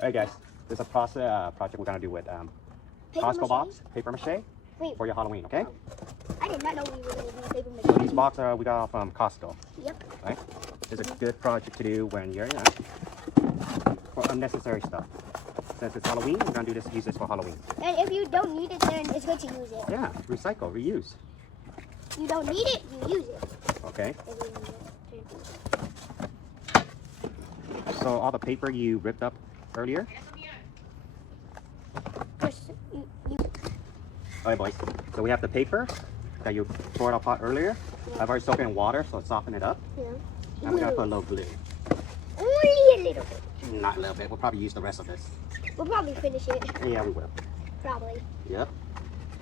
Alright guys, this is a project we're gonna do with Costco box, paper mache for your Halloween, okay? I did not know we were gonna do paper mache. So these boxes we got from Costco. Yep. Right? It's a good project to do when you're, for unnecessary stuff. Since it's Halloween, we're gonna use this for Halloween. And if you don't need it, then it's good to use it. Yeah, recycle, reuse. You don't need it, you use it. Okay. If you need it. So all the paper you ripped up earlier. Alright boys, so we have the paper that you tore it apart earlier. Yeah. I've already soaked it in water so it softened it up. Yeah. And we're gonna put a little glue. Only a little bit. Not a little bit, we'll probably use the rest of this. We'll probably finish it. Yeah, we will. Probably. Yep.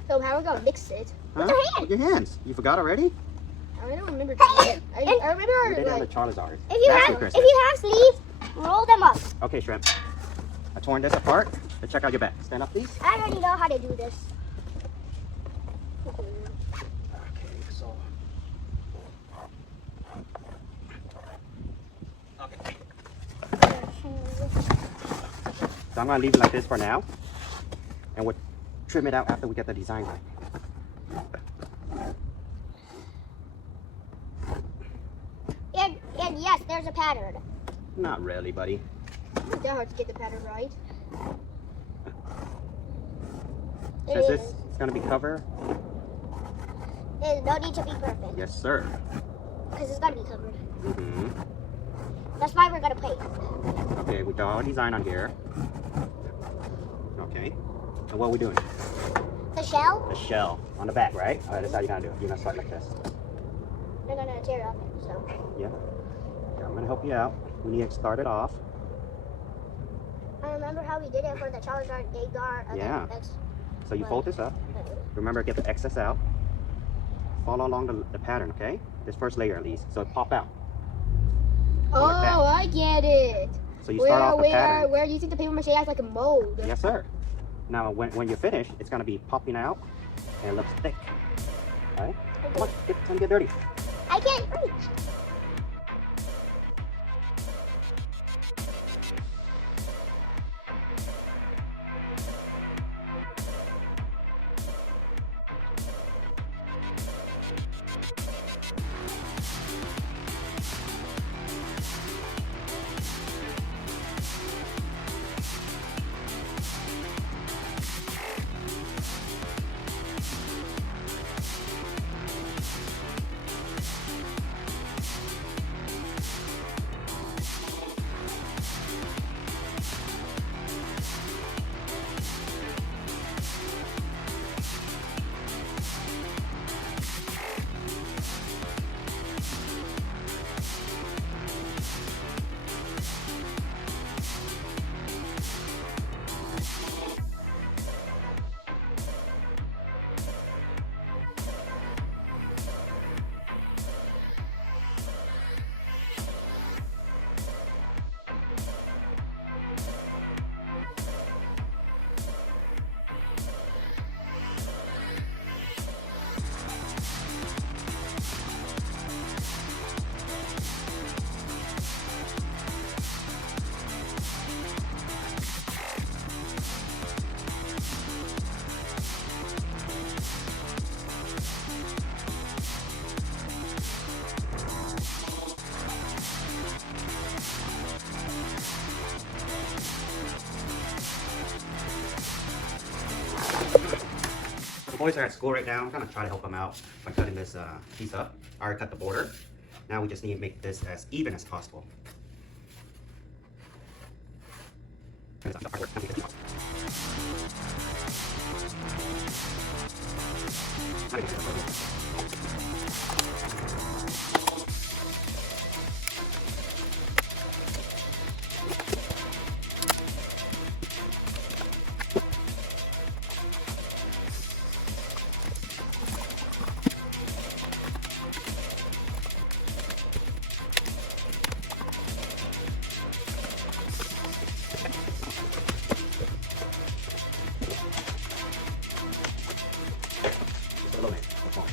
So how are we gonna mix it? Huh? With your hands. With your hands. You forgot already? I don't remember doing it. I We remember did it on the like, Charizard. if you have sleeves, roll them up. Okay, Shrimp. I torn this apart. Let's check out your back. Stand up, please. I already know how to do this. Okay, so. Okay. So I'm gonna leave it like this for now, and we'll trim it out after we get the design right. And yes, there's a pattern. Not really, buddy. It's that hard to get the pattern right. Since this is gonna be covered. There's no need to be perfect. Yes, sir. Because it's gonna be covered. Mm-hmm. That's why we're gonna paint. Okay, we got our design on here. Okay. And what are we doing? The shell, The shell on the back, right? All right, that's how you're gonna do it. You're gonna start like this. they're gonna tear it off. So. Yeah. Okay, I'm gonna help you out. We need to start it off. I remember how we did it for the Charizard, Gengar, Yeah. So you fold this up. Remember, get the excess out. Follow along the pattern, okay? This first layer at least, so it pop out. Oh, I get it. So you start off the pattern. Where using the paper mache as like a mold. Yes, sir. Now, when you're finished, it's gonna be popping out and it looks thick. All right? Come on, time to get dirty. I can't reach. The boys are at school right now. I'm gonna try to help them out by cutting this piece up. I already cut the border. Now we just need to make this as even as possible. Just a little bit. That's all.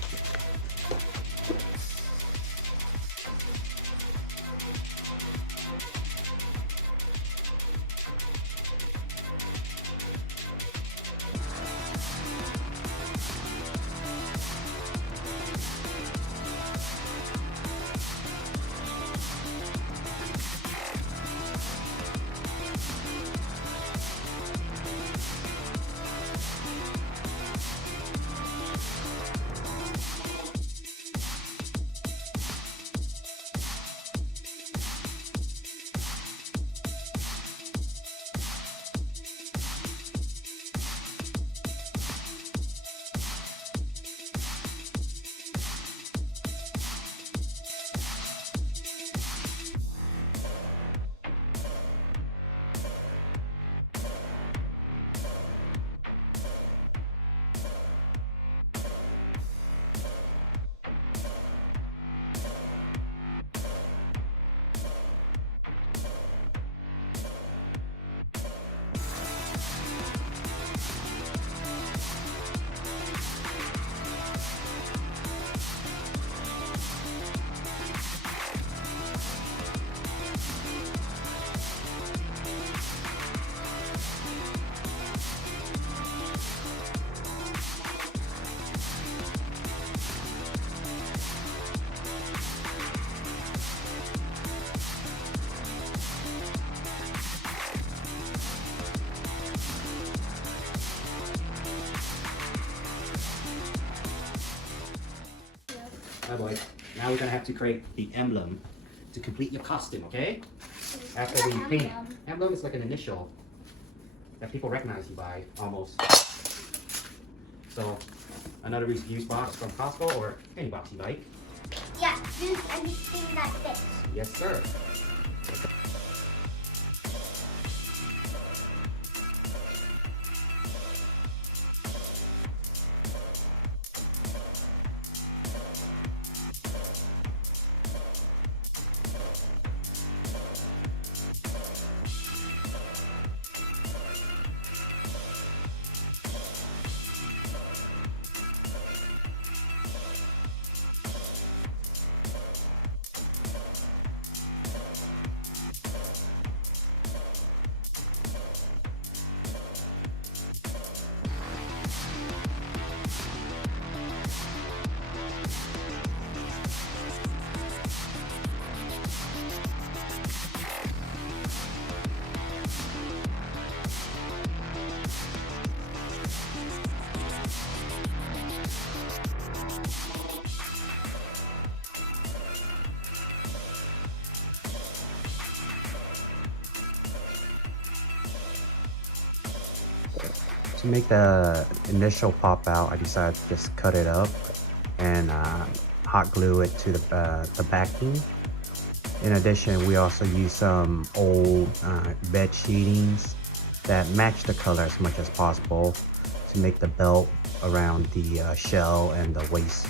you're gonna have to create the emblem to complete your costume, okay? After we paint. Emblem is like an initial that people recognize you by, almost. So, another reuse box from Costco or any box you like. Yeah, use anything that fits. Yes, sir. To make the initial pop out, I decided to just cut it up and hot glue it to the backing. In addition, we also use some old bed sheetings that match the color as much as possible to make the belt around the shell and the waist.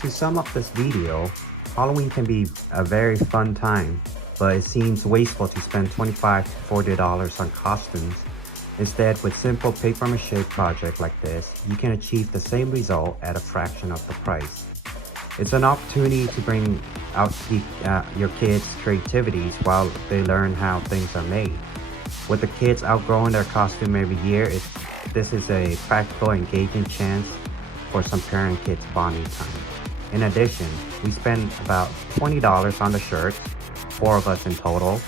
To sum up this video, Halloween can be a very fun time, but it seems wasteful to spend $25 to $40 on costumes. Instead, with simple paper-mache project like this, you can achieve the same result at a fraction of the price. It's an opportunity to bring out your kids' creativities while they learn how things are made. With the kids outgrowing their costume every year, this is a practical, engaging chance for some parent-kids bonding time. In addition, we spend about $20 on the shirts, 4 of us in total,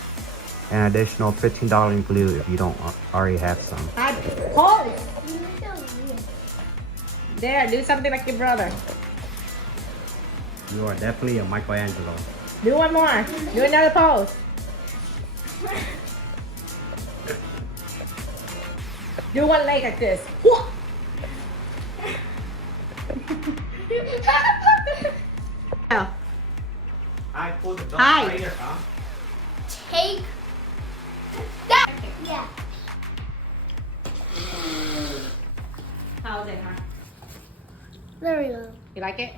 an additional $15 in glue if you don't already have some. Pose! There, do something like your brother. You are definitely a Michelangelo. Do one more. Do another pose. Do one leg like this. I pulled the dog Hi. right here, huh? Take that! Yeah. How's it, huh? Very low. You like it?